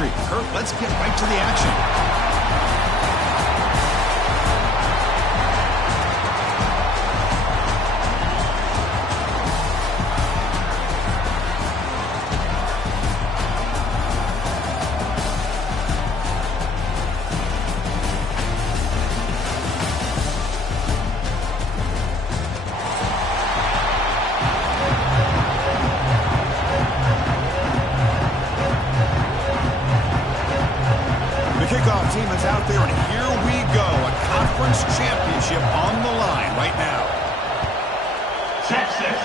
streak. Kurt, let's get right to the action. Kickoff team is out there, and here we go. A conference championship on the line right now. Texas.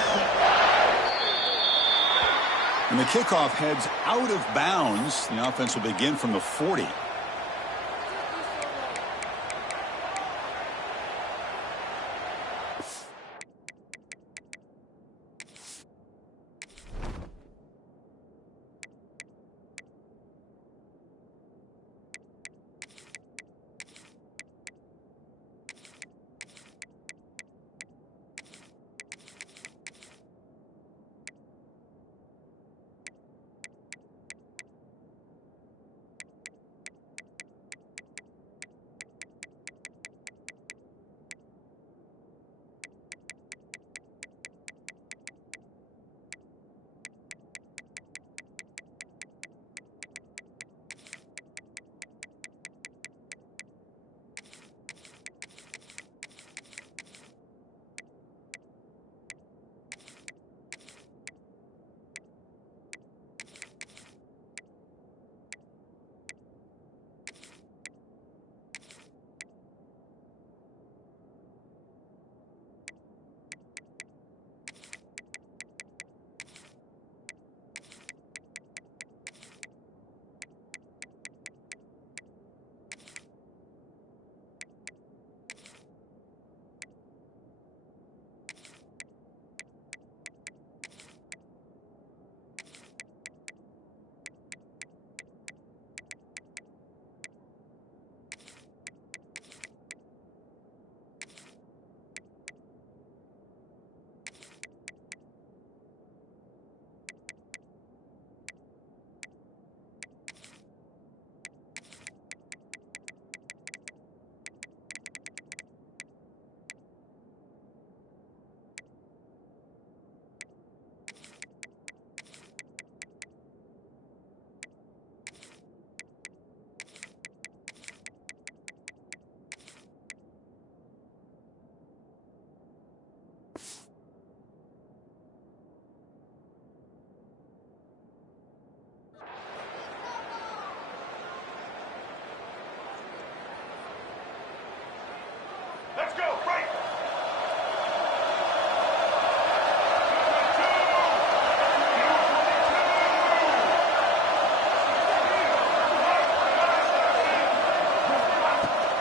And the kickoff heads out of bounds. The offense will begin from the 40.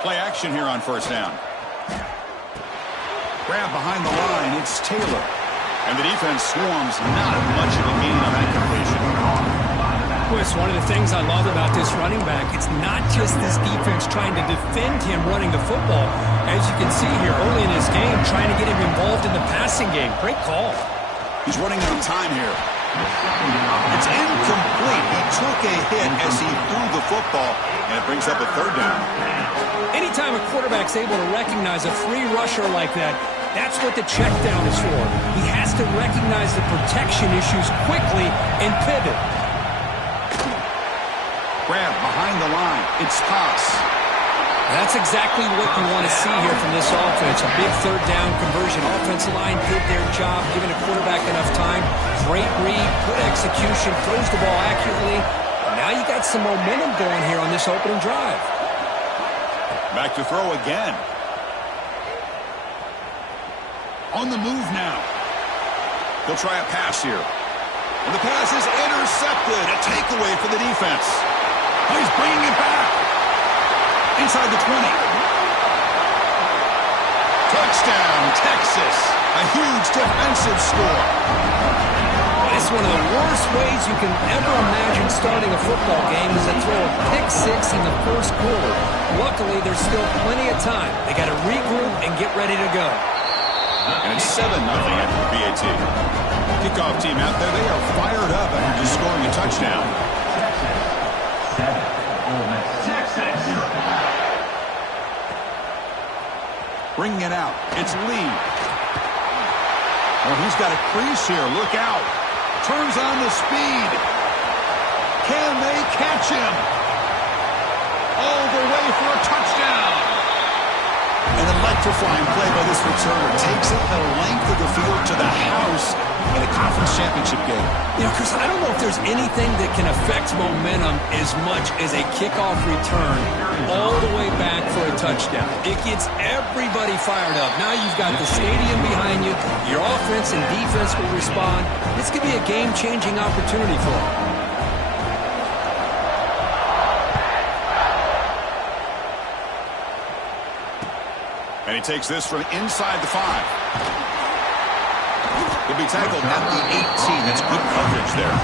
Play action here on first down. Grab behind the line. It's Taylor. And the defense swarms. Not much of a gain on that completion. Well, it's one of the things I love about this running back. It's not just this defense trying to defend him running the football. As you can see here early in his game, trying to get him involved in the passing game. Great call. He's running out of time here. It's incomplete. He took a hit as he threw the football, and it brings up a third down. Anytime a quarterback's able to recognize a free rusher like that, that's what the check down is for. He has to recognize the protection issues quickly and pivot. Grab behind the line. It's Haas. That's exactly what you want to see here from this offense. A big third down conversion. Offensive line did their job, giving a quarterback enough time. Great read, good execution, throws the ball accurately. Now you got some momentum going here on this opening drive. Back to throw again. On the move now. He'll try a pass here. And the pass is intercepted. A takeaway for the defense. Oh, he's bringing it back. Inside the 20. Touchdown, Texas. A huge defensive score. It's one of the worst ways you can ever imagine starting a football game is to throw a pick six in the first quarter. Luckily, there's still plenty of time. They got to regroup and get ready to go. And it's 7-0 after the PAT. Kickoff team out there, they are fired up after just scoring a touchdown. bringing it out. It's Lee. Oh, he's got a crease here. Look out. Turns on the speed. Can they catch him? All the way for a touchdown. An electrifying play by this returner. Takes it the length of the field to the house in a conference championship game. You know, Chris, I don't know if there's anything that can affect momentum as much as a kickoff return all the way back for a touchdown. It gets everybody fired up. Now you've got the stadium behind you. Your offense and defense will respond. This could be a game-changing opportunity for them. And he takes this from inside the 5. He'll be tackled at the 18. That's good coverage there.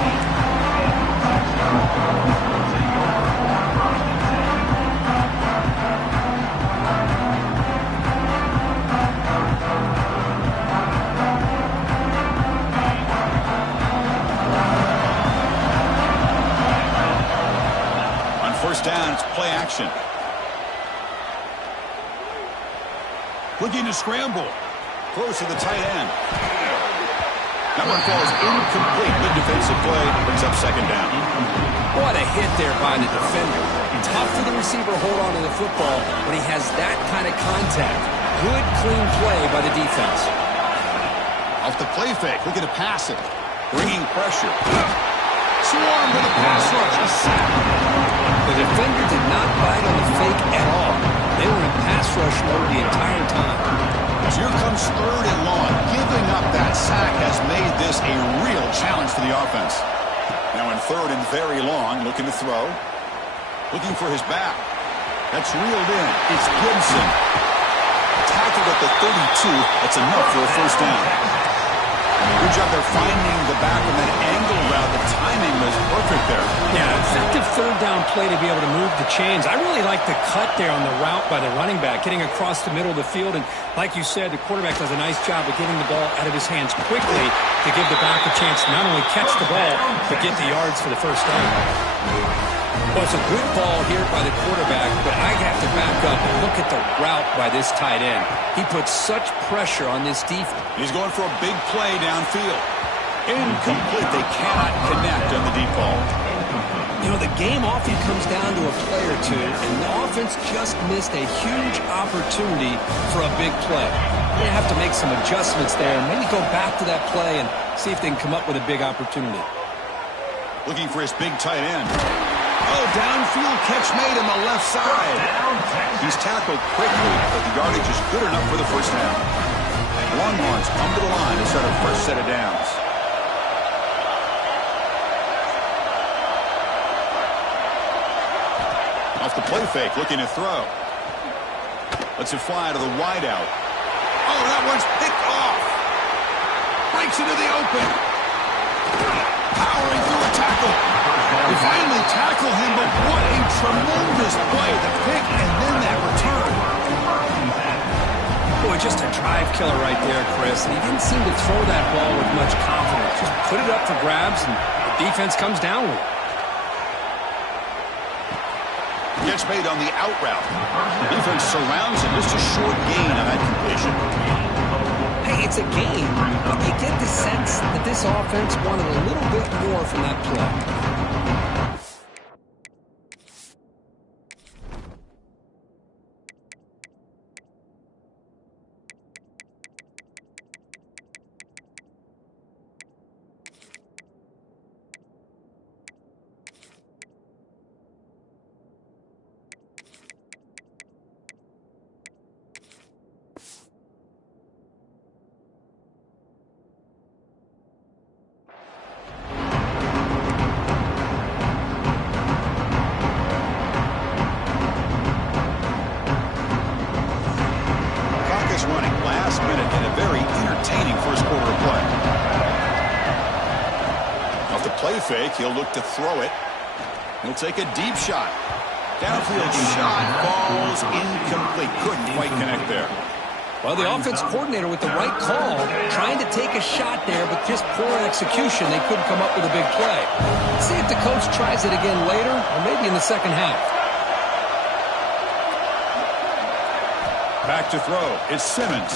On first down, it's play action. Looking to scramble. Throws to the tight end. That one falls incomplete. Good defensive play. Brings up second down. What a hit there by the defender. Tough for the receiver to hold on to the football when he has that kind of contact. Good, clean play by the defense. Off the play fake. Looking to pass it. Bringing pressure. Swarm with a pass rush. A sack. The defender did not bite on the fake at all. They were in pass rush mode the entire time. As here comes third and long. Giving up that sack has made this a real challenge for the offense. Now in third and very long, looking to throw. Looking for his back. That's reeled in. It's Gibson. Tackled at the 32. That's enough for a first down. Good job there finding the back of that angle route. The timing was perfect there. Yeah, effective third down play to be able to move the chains. I really like the cut there on the route by the running back, getting across the middle of the field. And like you said, the quarterback does a nice job of getting the ball out of his hands quickly to give the back a chance to not only catch the ball, but get the yards for the first down. Well, it's a good ball here by the quarterback, but I have to back up and look at the route by this tight end. He puts such pressure on this defense. He's going for a big play downfield. Incomplete. They cannot connect on the deep ball. You know, the game often comes down to a play or two, and the offense just missed a huge opportunity for a big play. They have to make some adjustments there and maybe go back to that play and see if they can come up with a big opportunity. Looking for his big tight end. Oh, downfield catch made on the left side. He's tackled quickly, but the yardage is good enough for the first down. Longhorns come to the line to start our first set of downs. Off the play fake, looking to throw. Lets it fly to the wideout. Oh, that one's picked off. Breaks into the open. Powering through a tackle. They finally tackle him, but what a tremendous play. The pick and then that return. Boy, just a drive killer right there, Chris. And he didn't seem to throw that ball with much confidence. Just put it up for grabs, and the defense comes down with it. Gets made on the out route. Defense surrounds him. Just a short gain on that completion. Hey, it's a game, but you get the sense that this offense wanted a little bit more from that play. Fake. He'll look to throw it. He'll take a deep shot. Downfield shot falls incomplete. Couldn't quite connect there. Well, the offense coordinator with the right call, trying to take a shot there, but just poor execution. They couldn't come up with a big play. Let's see if the coach tries it again later, or maybe in the second half. Back to throw. It's Simmons.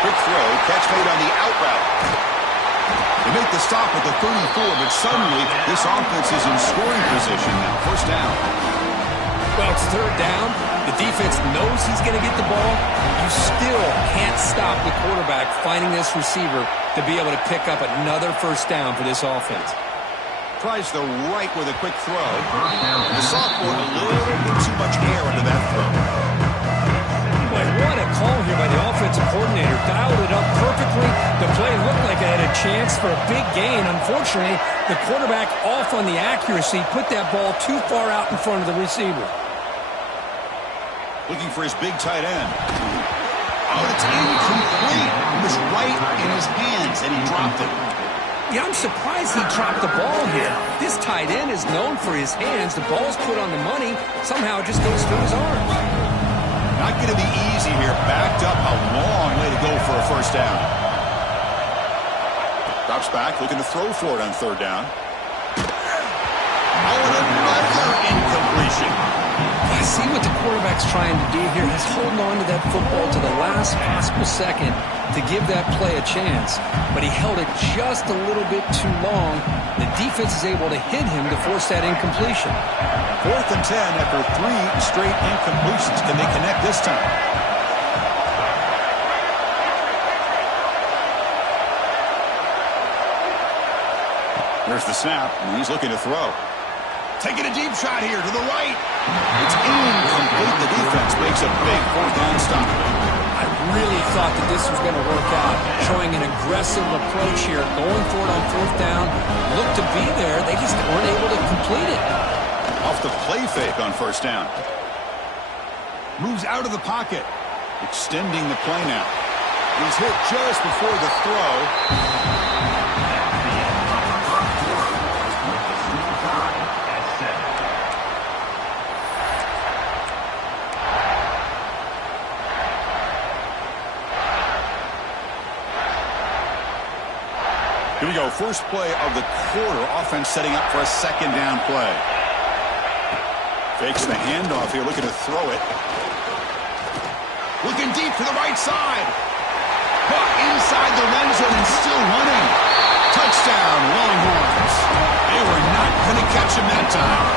Quick throw. Catch made on the out route. They make the stop at the 34, but suddenly this offense is in scoring position now. First down. Well, it's third down. The defense knows he's going to get the ball. You still can't stop the quarterback finding this receiver to be able to pick up another first down for this offense. Tries the right with a quick throw. The sophomore a little bit too much air into that throw. Boy, what a call here by the offensive coordinator. Dialed it up perfectly. The play looked like it had a chance for a big gain. Unfortunately, the quarterback off on the accuracy, put that ball too far out in front of the receiver. Looking for his big tight end. Oh, it's incomplete. It was right in his hands, and he dropped it. Yeah, I'm surprised he dropped the ball here. This tight end is known for his hands. The ball's put on the money. Somehow it just goes through his arms. Not going to be easy here. Backed up, a long way to go for a first down. Drops back, looking to throw for it on third down. Oh, and another incompletion. You see what the quarterback's trying to do here? He's holding on to that football to the last possible second to give that play a chance, but he held it just a little bit too long. The defense is able to hit him to force that incompletion. 4th and 10 after 3 straight incompletions. Can they connect this time? There's the snap, and he's looking to throw. Taking a deep shot here to the right. It's incomplete. The defense makes a big 4th down stop. I really thought that this was going to work out, showing an aggressive approach here, going for it on 4th down. Looked to be there. They just weren't able to complete it. Off the play fake on first down. Moves out of the pocket. Extending the play now. He's hit just before the throw. Here we go. First play of the quarter. Offense setting up for a second down play. Fakes the handoff here, looking to throw it. Looking deep to the right side. Caught inside the red zone and still running. Touchdown, Longhorns. They were not going to catch him that time.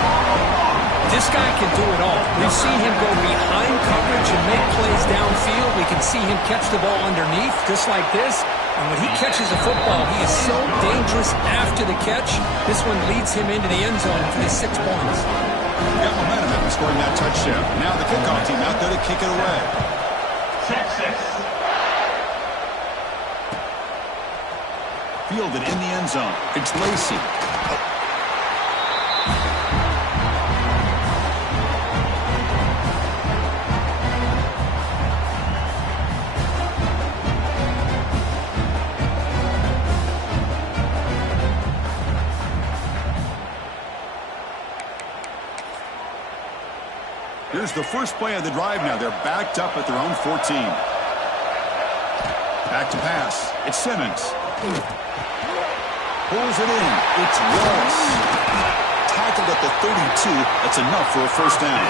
This guy can do it all. We've seen him go behind coverage and make plays downfield. We can see him catch the ball underneath, just like this. And when he catches a football, he is so dangerous after the catch. This one leads him into the end zone for the 6 points. Got momentum after scoring that touchdown. Now the kickoff team out there to kick it away. 6-6. Fielded in the end zone. It's Lacey. Here's the first play of the drive now. They're backed up at their own 14. Back to pass. It's Simmons. Pulls it in. It's Wallace. Tackled at the 32. That's enough for a first down.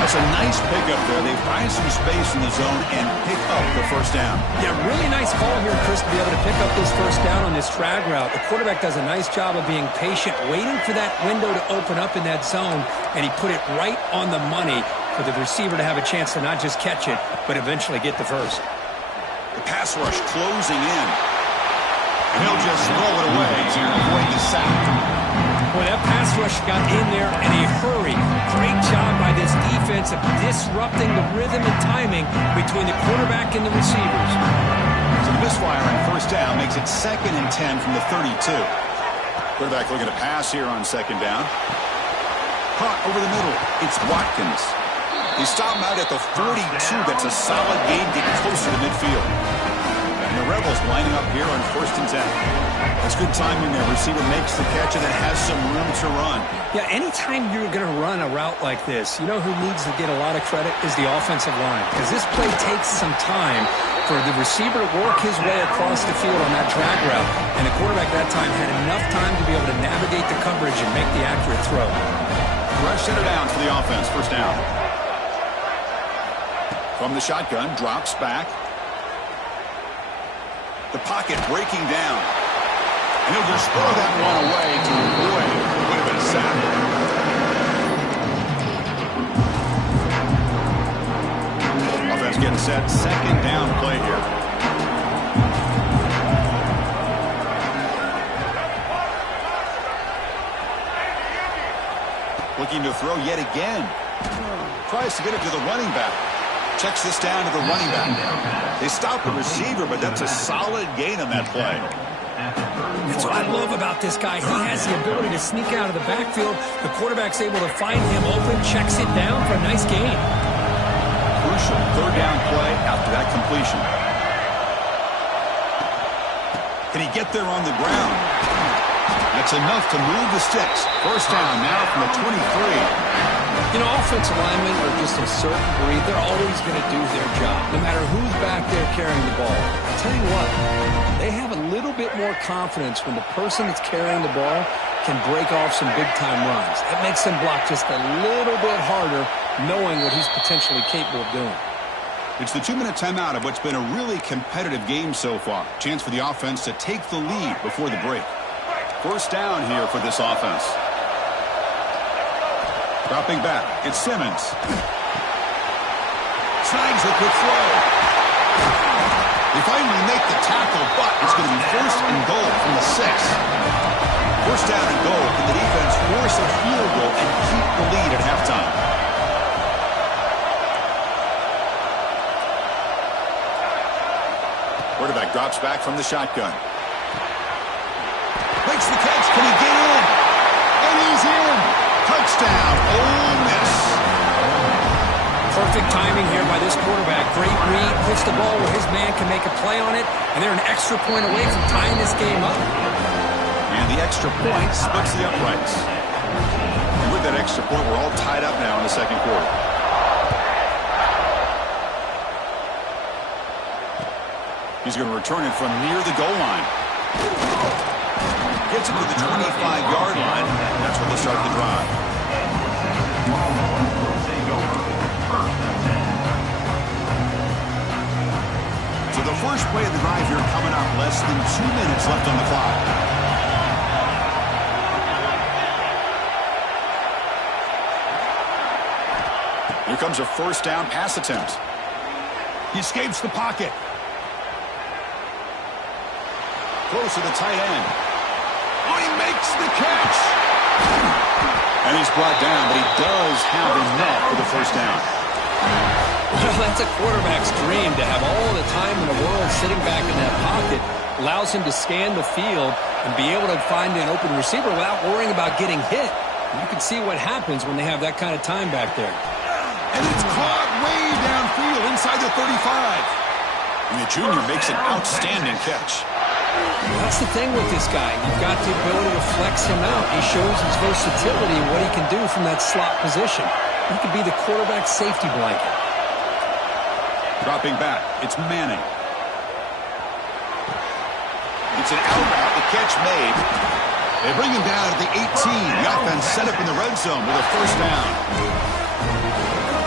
That's a nice pickup there. They find some space in the zone and pick up the first down. Yeah, really nice call here, Chris, to be able to pick up this first down on this drag route. The quarterback does a nice job of being patient, waiting for that window to open up in that zone, and he put it right on the money for the receiver to have a chance to not just catch it, but eventually get the first. The pass rush closing in. And he'll just throw it away to avoid the sack. Boy, that pass rush got in there in a hurry. Great job by this defense of disrupting the rhythm and timing between the quarterback and the receivers. So the misfire on first down makes it 2nd and 10 from the 32. Quarterback looking to pass here on second down. Caught over the middle. It's Watkins. They stop him out at the 42. That's a solid gain, getting closer to midfield. And the Rebels lining up here on 1st and 10. That's good timing there. Receiver makes the catch and it has some room to run. Yeah, anytime you're going to run a route like this, you know who needs to get a lot of credit is the offensive line. Because this play takes some time for the receiver to work his way across the field on that drag route. And the quarterback that time had enough time to be able to navigate the coverage and make the accurate throw. Rush center down for the offense. First down. From the shotgun, drops back. The pocket breaking down. And he'll just throw that one away to avoid what would have been a sack. Offense getting set. Second down play here. Looking to throw yet again. Tries to get it to the running back. Checks this down to the running back. They stop the receiver, but that's a solid gain on that play. That's what I love about this guy. He has the ability to sneak out of the backfield. The quarterback's able to find him open, checks it down for a nice gain. Crucial third down play after that completion. Can he get there on the ground? That's enough to move the sticks. First down now from the 23. You know, offensive linemen are just a certain breed. They're always going to do their job, no matter who's back there carrying the ball. I'll tell you what, they have a little bit more confidence when the person that's carrying the ball can break off some big-time runs. It makes them block just a little bit harder, knowing what he's potentially capable of doing. It's the 2-minute timeout of what's been a really competitive game so far. Chance for the offense to take the lead before the break. First down here for this offense. Dropping back, it's Simmons. Snags the quick throw. They finally make the tackle, but it's going to be first and goal from the 6. First down and goal. Can the defense force a field goal and keep the lead at halftime? Quarterback drops back from the shotgun. Makes the catch. Can he get in? And he's in. Touchdown. Ole Miss. Perfect timing here by this quarterback. Great read. Puts the ball where his man can make a play on it. And they're an extra point away from tying this game up. And the extra point splits the uprights. And with that extra point, we're all tied up now in the second quarter. He's going to return it from near the goal line. Gets it to the 25-yard line. That's where they'll start the drive. So the first play of the drive here coming up. Less than 2 minutes left on the clock. Here comes a first down pass attempt. He escapes the pocket. Close to the tight end. Oh, he makes the catch. And he's brought down, but he does have enough for the first down. Well, that's a quarterback's dream, to have all the time in the world sitting back in that pocket. Allows him to scan the field and be able to find an open receiver without worrying about getting hit. You can see what happens when they have that kind of time back there. And it's caught way downfield inside the 35. And the junior makes an outstanding catch. That's the thing with this guy. You've got the ability to flex him out. He shows his versatility and what he can do from that slot position. He could be the quarterback's safety blanket. Dropping back, it's Manning. It's an out route, the catch made. They bring him down at the 18. The offense set up in the red zone with a first down.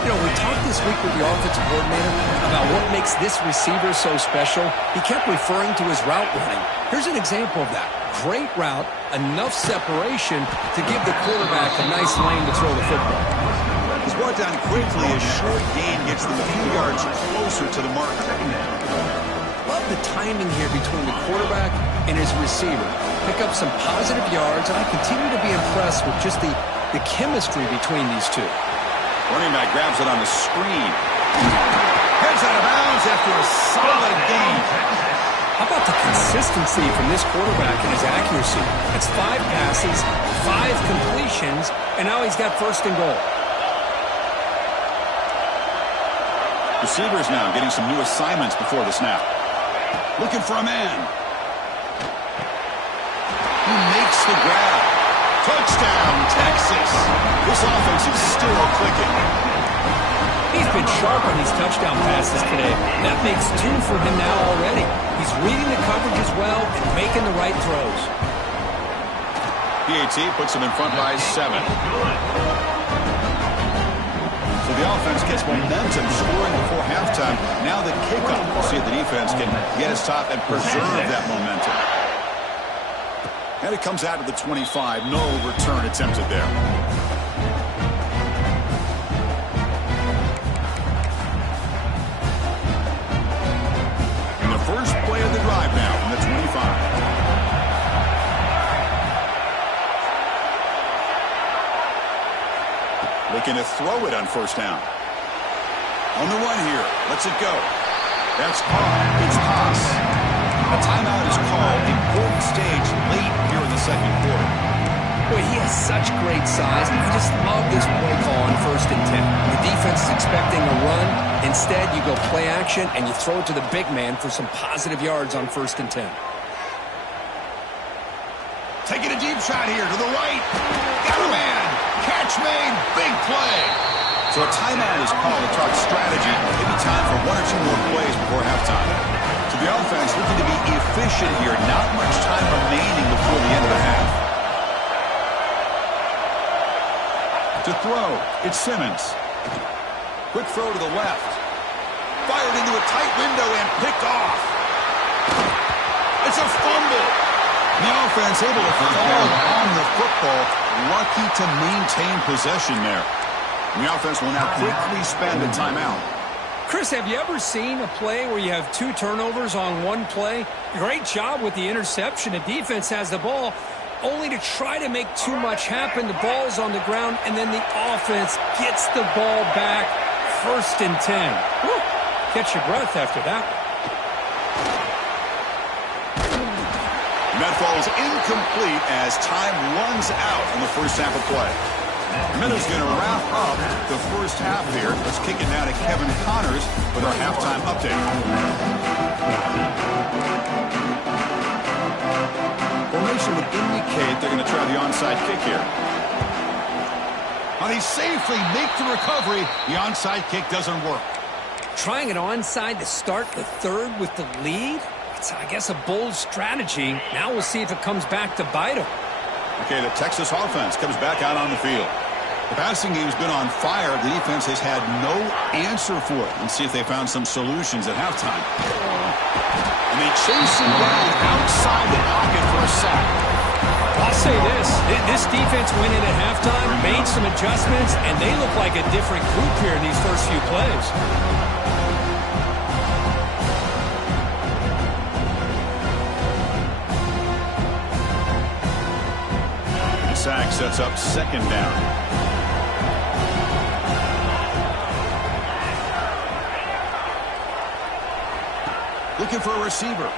You know, we talked this week with the offensive coordinator about what makes this receiver so special. He kept referring to his route running. Here's an example of that. Great route, enough separation to give the quarterback a nice lane to throw the football. He's brought down quickly. A short gain gets them a few yards closer to the mark. Love the timing here between the quarterback and his receiver. Pick up some positive yards, and I continue to be impressed with just the chemistry between these two. Running back grabs it on the screen. Heads out of bounds after a solid gain. How about the consistency from this quarterback and his accuracy? That's 5 passes, 5 completions, and now he's got first and goal. Receivers now getting some new assignments before the snap. Looking for a man. He makes the grab. Touchdown, Texas. This offense is still clicking. He's been sharp on these touchdown passes today. That makes 2 for him now already. He's reading the coverage as well and making the right throws. PAT puts him in front by 7. So So the offense gets momentum scoring before halftime. Now the kickoff. We'll see if the defense can get his top and preserve that momentum. And it comes out of the 25. No return attempted there. And the first play of the drive now from the 25. Looking to throw it on first down. On the run here. Lets it go. That's caught. It's Haas. A timeout is called. Important stage late here in the second quarter. Boy, he has such great size. I just love this play call on 1st and 10. The defense is expecting a run. Instead, you go play action, and you throw it to the big man for some positive yards on 1st and 10. Taking a deep shot here to the right. Got a man. Catch made. Big play. So a timeout is called to talk strategy. Maybe time for 1 or 2 more plays before halftime. So the offense looking to be efficient here. Not much time remaining before the end of the half. To throw, it's Simmons. Quick throw to the left. Fired into a tight window and picked off. It's a fumble. The offense able to fall on the football. Lucky to maintain possession there. And the offense will now quickly spend a timeout. Chris, have you ever seen a play where you have 2 turnovers on one play? Great job with the interception. The defense has the ball, only to try to make too much happen. The ball's on the ground, and then the offense gets the ball back. 1st and 10. Woo. Catch your breath after that. And that falls incomplete as time runs out in the first half of play. Minnows going to wrap up the first half here. Let's kick it now to Kevin Connors with our halftime update. Formation would indicate they're going to try the onside kick here. They safely make the recovery. The onside kick doesn't work. Trying it onside to start the third with the lead? It's, I guess, a bold strategy. Now we'll see if it comes back to bite them. Okay, the Texas offense comes back out on the field. The passing game's been on fire. The defense has had no answer for it. Let's see if they found some solutions at halftime. And they chase him down outside the pocket for a sack. I'll say this defense went in at halftime, made some adjustments, and they look like a different group here in these first few plays. The sack sets up 2nd down. Looking for a receiver.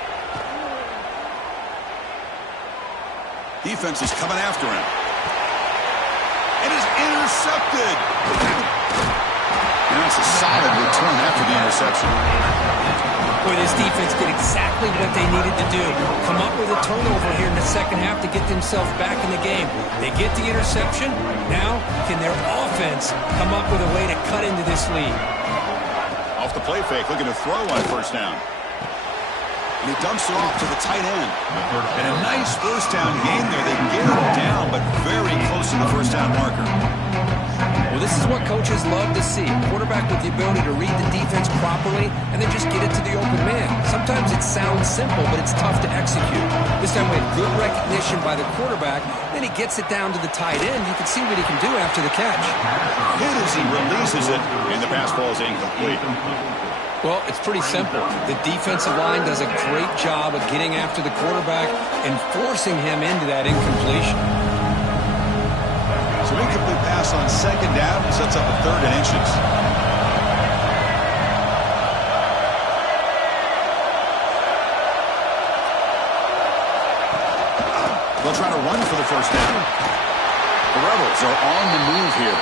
Defense is coming after him. It is intercepted. And that's a solid return after the interception. Boy, this defense did exactly what they needed to do. Come up with a turnover here in the second half to get themselves back in the game. They get the interception. Now, can their offense come up with a way to cut into this lead? Off the play fake, looking to throw on 1st down. And he dumps it off to the tight end. And a nice first down game there. They get him down, but very close to the first down marker. Well, this is what coaches love to see. A quarterback with the ability to read the defense properly and then just get it to the open man. Sometimes it sounds simple, but it's tough to execute. This time we had good recognition by the quarterback. Then he gets it down to the tight end. You can see what he can do after the catch. Hit as he releases it, and the pass ball is incomplete. Well, it's pretty simple. The defensive line does a great job of getting after the quarterback and forcing him into that incompletion. So incomplete pass on 2nd down sets up a 3rd and inches. They'll try to run for the first down. The Rebels are on the move here.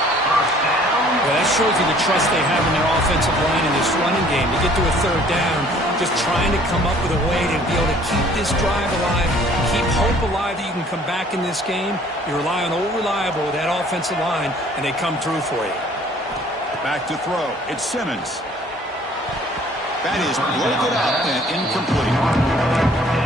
Well, that shows you the trust they have in their offensive line in this running game. To get to a 3rd down, just trying to come up with a way to be able to keep this drive alive, keep hope alive that you can come back in this game. You rely on old reliable with that offensive line, and they come through for you. Back to throw. It's Simmons. That is broken up and incomplete.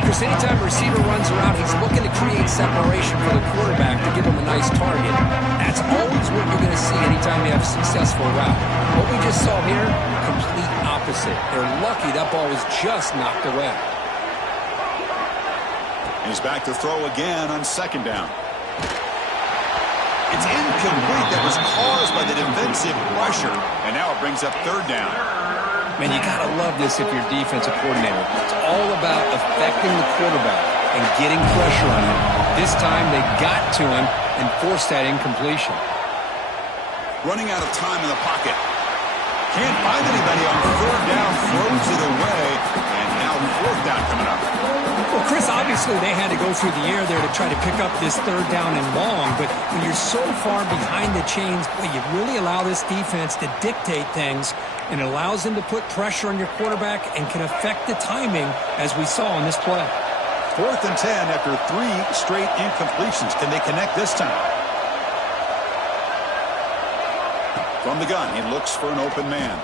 Because anytime a receiver runs around, he's looking to create separation for the quarterback to give him a nice target. That's always what you're going to see anytime you have a successful route. What we just saw here, complete opposite. They're lucky that ball was just knocked away. He's back to throw again on second down. It's incomplete. That was caused by the defensive pressure. And now it brings up third down. Man, you got to love this if you're a defensive coordinator. It's all about affecting the quarterback and getting pressure on him. This time they got to him and forced that incompletion. Running out of time in the pocket. Can't find anybody on third down. Throws it away. And now fourth down coming up. Well, Chris, obviously they had to go through the air there to try to pick up this third down and long, but when you're so far behind the chains, boy, you really allow this defense to dictate things, and it allows them to put pressure on your quarterback and can affect the timing, as we saw on this play. 4th and 10 after 3 straight incompletions. Can they connect this time? From the gun, he looks for an open man.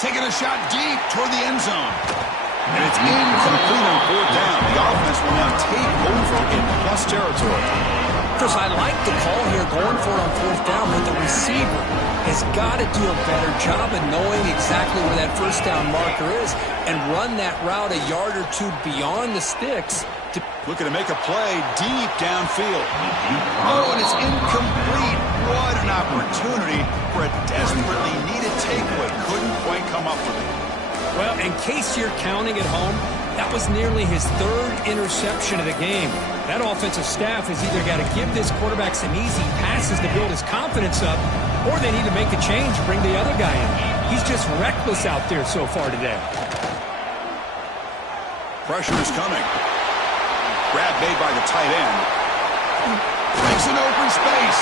Taking a shot deep toward the end zone. And it's incomplete on 4th down. The offense will now take over in plus territory. Chris, I like the call here going for it on 4th down, but the receiver has got to do a better job of knowing exactly where that first down marker is and run that route a yard or two beyond the sticks. Looking to make a play deep downfield. Oh, and it's incomplete. What an opportunity for a desperately needed takeaway. Couldn't quite come up with it. Well, in case you're counting at home, that was nearly his 3rd interception of the game. That offensive staff has either got to give this quarterback some easy passes to build his confidence up, or they need to make a change, bring the other guy in. He's just reckless out there so far today. Pressure is coming. Grab made by the tight end. Makes an open space.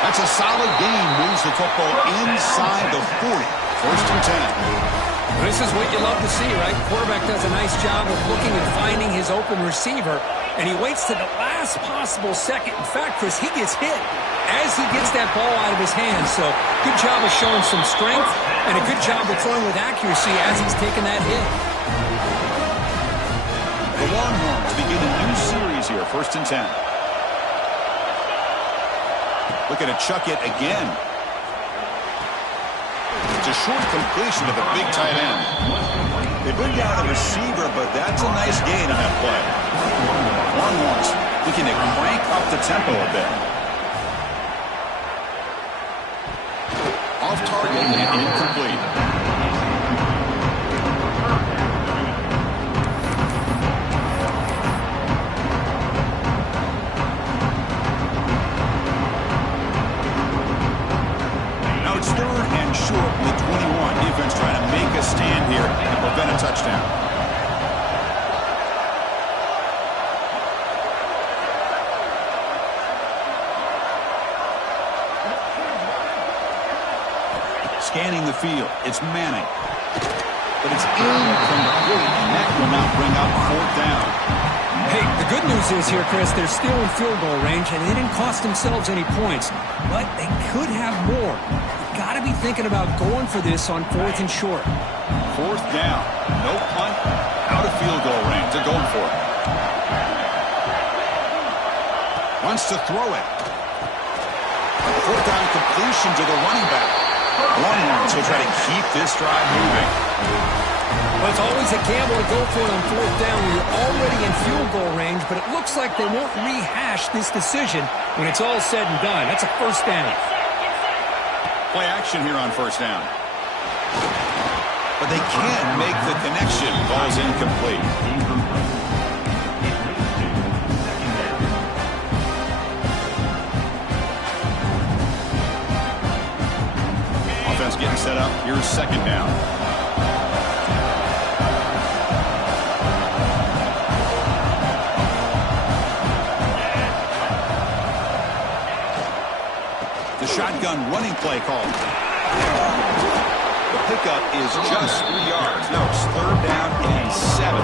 That's a solid gain. Moves the football inside the 40. 1st and 10. This is what you love to see, right? Quarterback does a nice job of looking and finding his open receiver, and he waits to the last possible second. In fact, Chris, he gets hit as he gets that ball out of his hands. So good job of showing some strength and a good job of throwing with accuracy as he's taking that hit. The Longhorns begin a new series here, 1st and 10. Looking to chuck it again. It's a short completion to the big tight end. They bring down the receiver, but that's a nice gain on that play. Longhorns looking to crank up the tempo a bit. Off target and incomplete. Short with 21. Defense trying to make a stand here and prevent a touchdown. Scanning the field. It's Manning. But it's incomplete, and that will now bring up 4th down. Hey, the good news is here, Chris, they're still in field goal range, and they didn't cost themselves any points. But they could have more. Got to be thinking about going for this on 4th and short. 4th down. No punt. Out of field goal range. They're going for it. Wants to throw it. 4th down completion to the running back. Longhorns will try to keep this drive moving. Well, it's always a gamble to go for it on 4th down when you're already in field goal range, but it looks like they won't rehash this decision when it's all said and done. That's a 1st down. Play action here on 1st down. But they can't make the connection. Ball's incomplete. Offense getting set up. Here's 2nd down. Shotgun running play call. The pickup is just 3 yards. No, it's 3rd down and 7.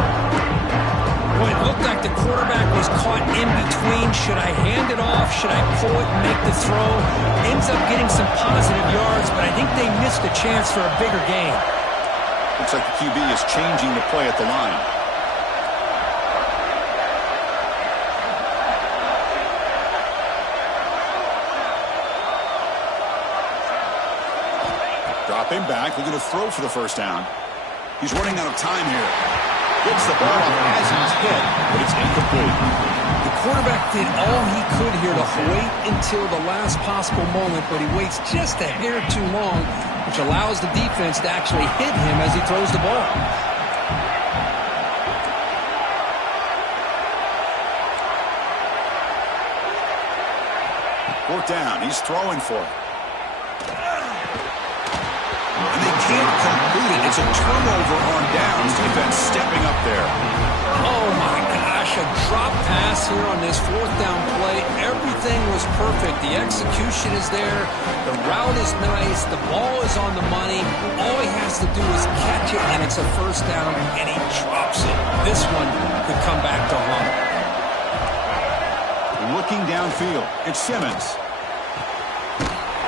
Well, it looked like the quarterback was caught in between. Should I hand it off? Should I pull it and make the throw? Ends up getting some positive yards, but I think they missed a chance for a bigger gain. Looks like the QB is changing the play at the line. Dropping back, looking to throw for the first down. He's running out of time here. Gets the ball as he's hit, but it's incomplete. The quarterback did all he could here to wait until the last possible moment, but he waits just a hair too long, which allows the defense to actually hit him as he throws the ball. Fourth down, he's throwing for it. And they can't complete it. It's a turnover on downs. Defense stepping up there. Oh, my gosh, a drop pass here on this fourth down play. Everything was perfect. The execution is there. The route is nice. The ball is on the money. All he has to do is catch it, and it's a first down, and he drops it. This one could come back to haunt him. Looking downfield, it's Simmons.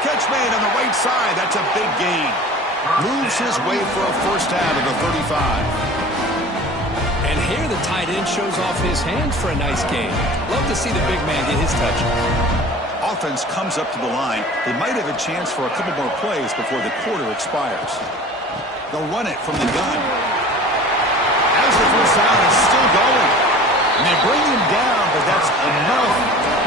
Catch made on the right side. That's a big gain. Moves his way for a first down to the 35. And here the tight end shows off his hands for a nice gain. Love to see the big man get his touch. Offense comes up to the line. They might have a chance for a couple more plays before the quarter expires. They'll run it from the gun. As the first down is still going. And they bring him down, but that's enough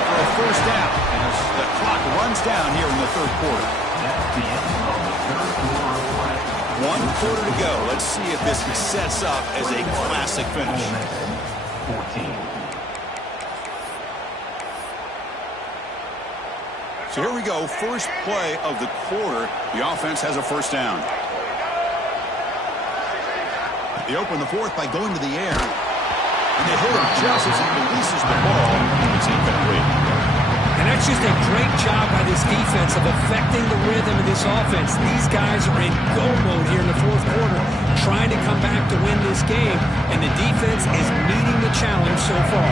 for a first down. As the clock runs down here in the third quarter. That's the end of the third quarter of play. 1 quarter to go. Let's see if this sets up as a classic finish. 14. So here we go. First play of the quarter. The offense has a first down. They open the fourth by going to the air. And they hit him just as he releases the ball. It's incomplete. And that's just a great job by this defense of affecting the rhythm of this offense. These guys are in go mode here in the fourth quarter, trying to come back to win this game, and the defense is meeting the challenge so far.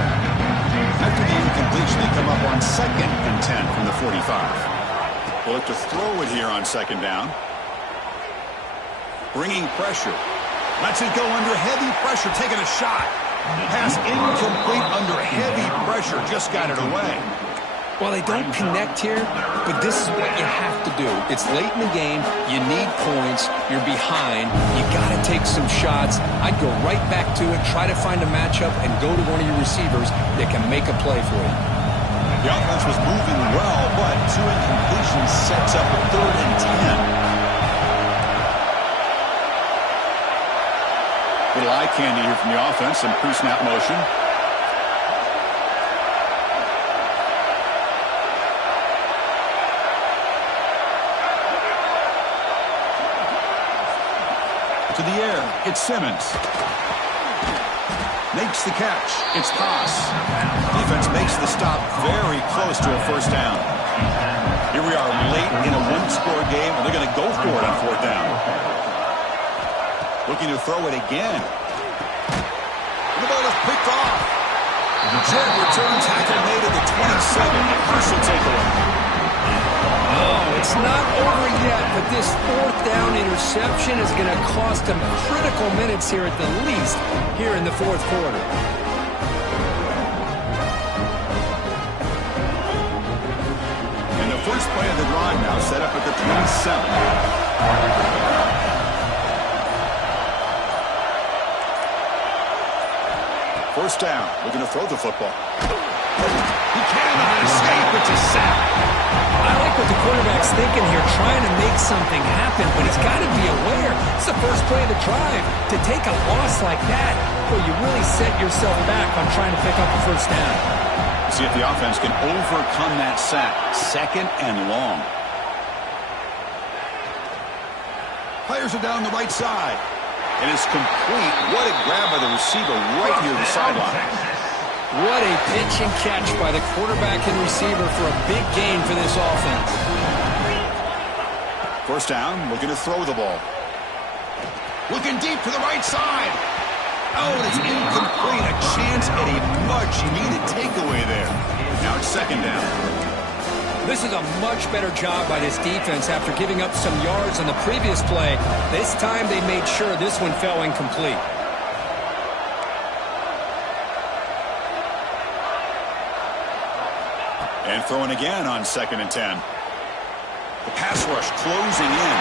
After the incompletion, they come up on 2nd and 10 from the 45. They'll look to throw it here on 2nd down. Bringing pressure. Lets it go under heavy pressure, taking a shot. Pass incomplete under heavy pressure, just got it away. Well, they don't connect here, but this is what you have to do. It's late in the game. You need points. You're behind. You got to take some shots. I'd go right back to it, try to find a matchup, and go to one of your receivers that can make a play for you. The offense was moving well, but 2 incompletions sets up a 3rd and 10. Little eye candy here from the offense, some pre-snap motion. To the air, it's Simmons. Makes the catch. It's Pass. Defense makes the stop very close to a first down. Here we are late in a 1-score game, and they're going to go for it on 4th down. Looking to throw it again. And the ball is picked off. Short return tackle made at the 27. Personal takeaway. Oh, it's not over yet, but this 4th down interception is going to cost them critical minutes here at the least here in the 4th quarter. And the first play of the drive now set up at the 27. First down, looking to throw the football. He cannot escape, it's a sack. I like what the quarterback's thinking here, trying to make something happen, but he's got to be aware. It's the first play of the drive. To take a loss like that, well, you really set yourself back on trying to pick up a first down. See if the offense can overcome that sack. 2nd and long. Players are down the right side. And it's complete. What a grab by the receiver right near the sideline. What a pitch and catch by the quarterback and receiver for a big gain for this offense. First down, looking to throw the ball. Looking deep to the right side. Oh, and it's incomplete. A chance at a much-needed takeaway there. Now it's 2nd down. This is a much better job by this defense after giving up some yards on the previous play. This time they made sure this one fell incomplete. And throwing again on 2nd and 10. The pass rush closing in.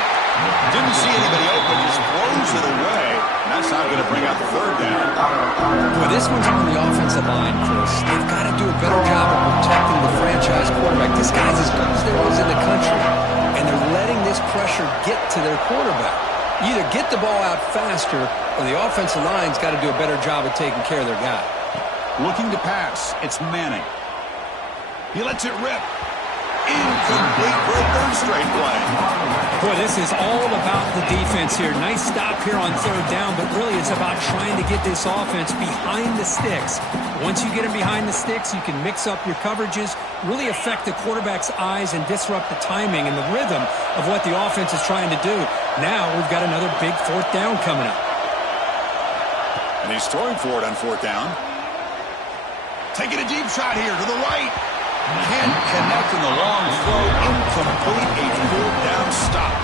Didn't see anybody open, just throws it away. And that's not going to bring out the 3rd down. Boy, this one's on the offensive line, Chris. They've got to do a better job of protecting the franchise quarterback. This guy's as good as there is in the country, and they're letting this pressure get to their quarterback. You either get the ball out faster, or the offensive line's got to do a better job of taking care of their guy. Looking to pass. It's Manning. He lets it rip. Incomplete for a 3rd straight play. Boy, this is all about the defense here. Nice stop here on 3rd down, but really it's about trying to get this offense behind the sticks. Once you get them behind the sticks, you can mix up your coverages, really affect the quarterback's eyes and disrupt the timing and the rhythm of what the offense is trying to do. Now we've got another big 4th down coming up. And he's throwing for it on 4th down. Taking a deep shot here to the right. Can't connect in the long throw. Incomplete. A 4th down stop.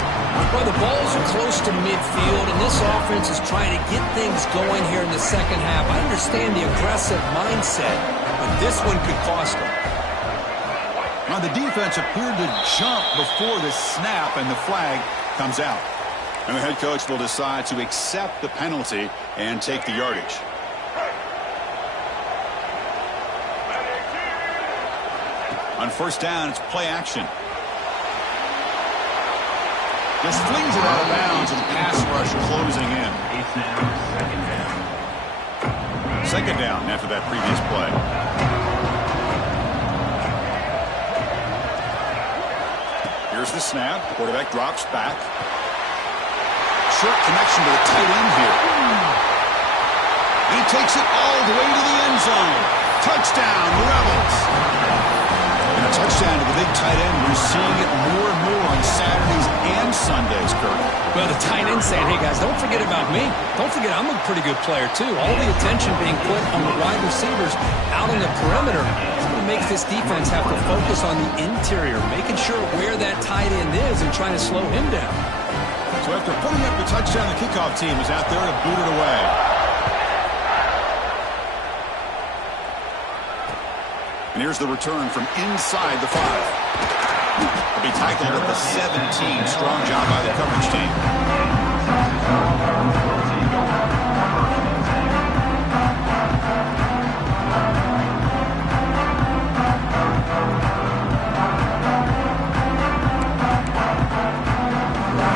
Well, the balls are close to midfield, and this offense is trying to get things going here in the 2nd half. I understand the aggressive mindset, but this one could cost them. Now, the defense appeared to jump before the snap, and the flag comes out. And the head coach will decide to accept the penalty and take the yardage. On 1st down, it's play action. Just flings it out of bounds, and pass rush closing in. 2nd down after that previous play. Here's the snap. Quarterback drops back. Short connection to the tight end here. He takes it all the way to the end zone. Touchdown, Rebels. And a touchdown to the big tight end. We're seeing it more and more on Saturdays and Sundays, Kurt. Well, the tight end saying, hey, guys, don't forget about me. Don't forget I'm a pretty good player, too. All the attention being put on the wide receivers out on the perimeter. It's going to make this defense have to focus on the interior, making sure where that tight end is and trying to slow him down. So after putting up the touchdown, the kickoff team is out there to boot it away. And here's the return from inside the 5. He'll be tackled at the 17. Strong job by the coverage team.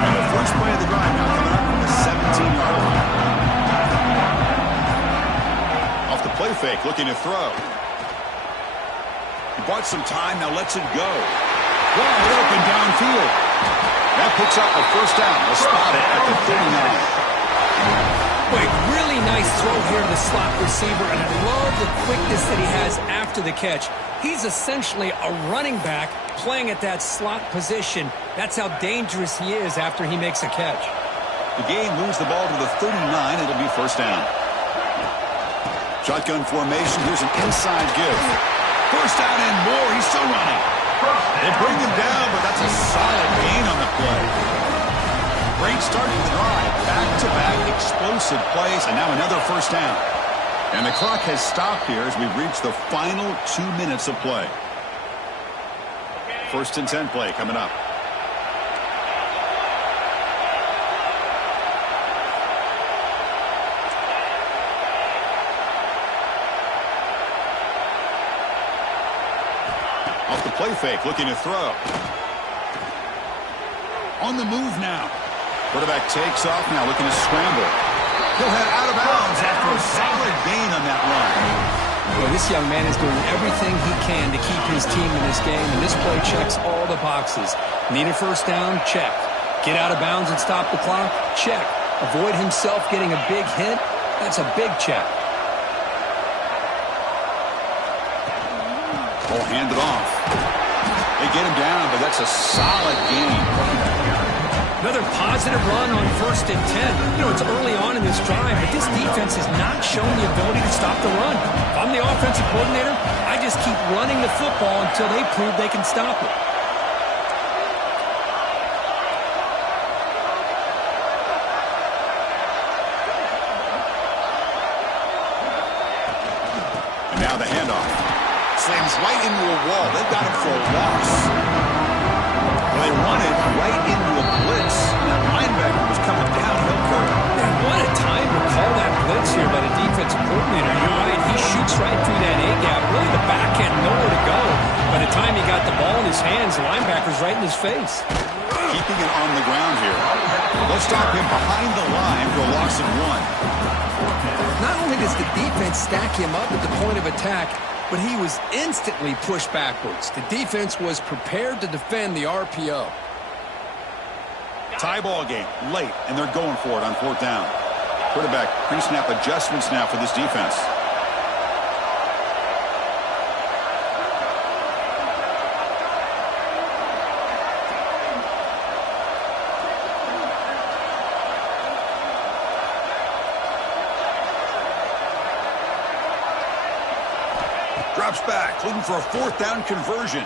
And the first play of the drive now coming up from the 17-yard line. Off the play fake, looking to throw. He bought some time, now lets it go. Wide open downfield. That picks up a 1st down. They'll spot it at the 39. Wait, really nice throw here to the slot receiver, and I love the quickness that he has after the catch. He's essentially a running back playing at that slot position. That's how dangerous he is after he makes a catch. The game moves the ball to the 39. It'll be 1st down. Shotgun formation. Here's an inside give. 1st down and more. He's still running. They bring him down, but that's a solid gain on the play. Great start to the drive. Back-to-back explosive plays, and now another 1st down. And the clock has stopped here as we reach the final 2 minutes of play. 1st and 10 play coming up. Off the play fake, looking to throw. On the move now. Quarterback takes off now, looking to scramble. He'll head out of bounds after a solid gain on that run. Well, this young man is doing everything he can to keep his team in this game, and this play checks all the boxes. Need a 1st down? Check. Get out of bounds and stop the clock? Check. Avoid himself getting a big hit? That's a big check. Ball handed off. They get him down, but that's a solid gain. Another positive run on 1st and 10. You know, it's early on in this drive, but this defense has not shown the ability to stop the run. If I'm the offensive coordinator, I just keep running the football until they prove they can stop it. his hands. The linebacker's right in his face. Keeping it on the ground here. They'll stop him behind the line for a loss of 1. Not only does the defense stack him up at the point of attack, but he was instantly pushed backwards. The defense was prepared to defend the RPO. Tie ball game, late, and they're going for it on 4th down. Quarterback pre-snap adjustments now for this defense. Drops back, looking for a 4th down conversion.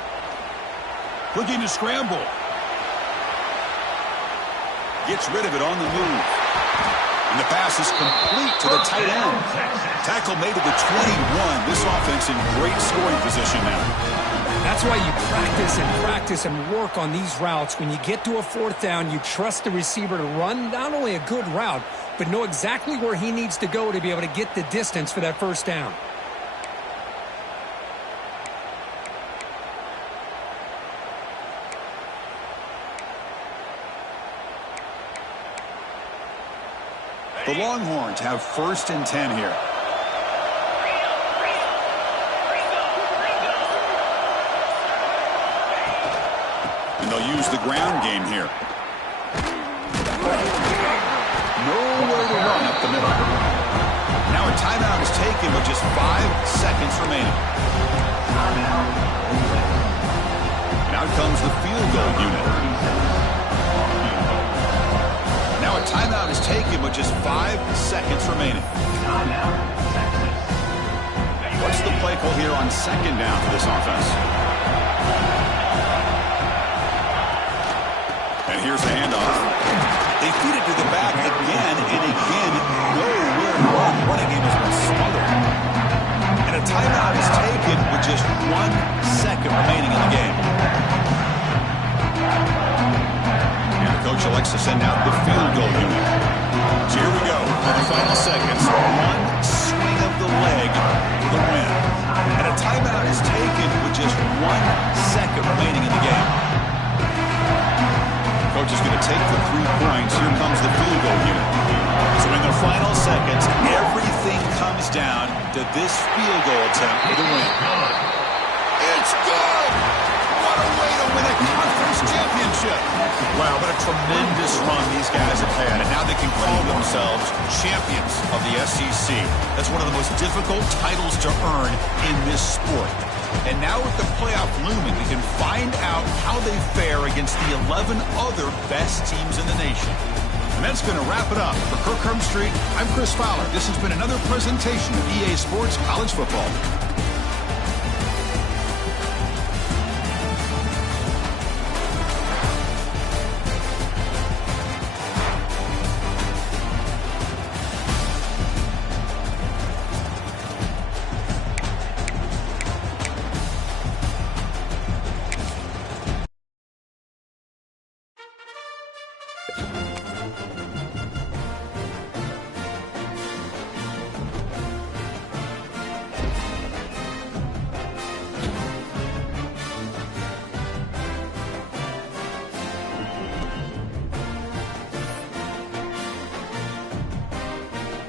Looking to scramble. Gets rid of it on the move. And the pass is complete to the tight end. Tackle made at the 21. This offense in great scoring position now. That's why you practice and work on these routes. When you get to a 4th down, you trust the receiver to run not only a good route, but know exactly where he needs to go to be able to get the distance for that 1st down. The Longhorns have 1st and 10 here. And they'll use the ground game here. Nowhere to run up the middle. Now a timeout is taken with just 5 seconds remaining. And out comes the field goal unit. Now a timeout is taken with just 5 seconds remaining. What's the play call here on 2nd down for this offense? And here's the handoff. They feed it to the back again and again. Nowhere to run. The running game has been smothered. And a timeout is taken with just 1 second remaining in the game. Coach elects to send out the field goal unit. So here we go for the final seconds. 1 swing of the leg for the win. And a timeout is taken with just 1 second remaining in the game. Coach is going to take the 3 points. Here comes the field goal unit. So in the final seconds, everything comes down to this field goal attempt for the win. It's good! What a way to win a conference championship! Wow, what a tremendous run these guys have had, and now they can call themselves champions of the SEC. That's one of the most difficult titles to earn in this sport. And now with the playoff looming, we can find out how they fare against the 11 other best teams in the nation. And that's going to wrap it up. For Kirk Street, I'm Chris Fowler. This has been another presentation of EA Sports College Football.